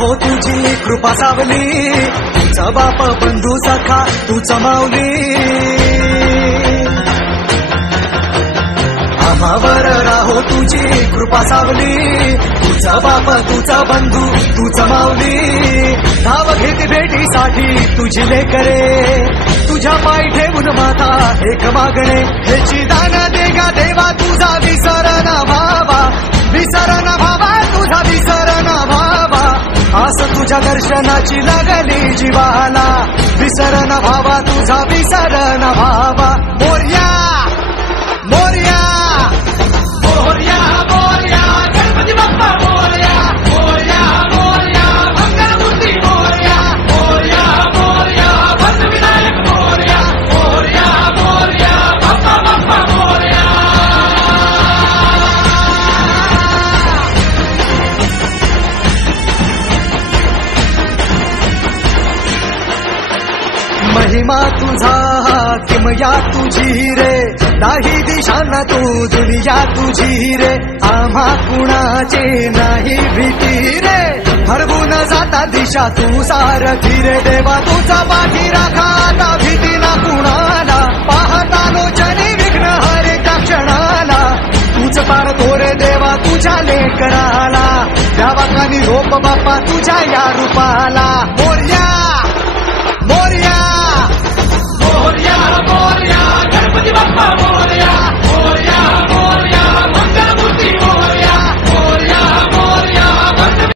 राहो तुझी कृपा सावली, तुझा बाप बंधू सखा तूच माऊली. आम्हावर राहो तुझी कृपा सावली, तुझा बाप तुझा बंधू तूच माऊली. धाव घेते भेटीसाठी तुझी लेकरे, तुझ्या पाय ठेवून माता एक मागणे. ह्याची दान देगा देवा तुझा विसर ना भावा, विसर ना भावा तुझा विसर ना भावा. आस तुझ्या दर्शनाची लागली जीवाला, विसर ना भावा तुझा विसर ना भावा. मोरया मोरया मोरया मोरया गणपती बाप्पा मोरया, मोरया मोरया मंगलमूर्ती मोरया, मोरया मोरया विनायक मोरया, मोरया मोरया बाप्पा बाप्पा मोरया. महिमा तुझा किमया तुझी रे, नाही दिशांना तू दुनिया तुझी रे. आम्हा कुणाचे नाही भीती रे, हरवून जाता दिशा तू सारथी रे. देवा तुझा पाठी राखा आता भीती ना कुणाला, पाहता लोचनी विघ्न हरे त्या क्षणाला. तूच पार तोरे देवा तुझ्या लेकराला, द्यावा का निरोप बाप्पा तुझ्या या रूपाला. मोरया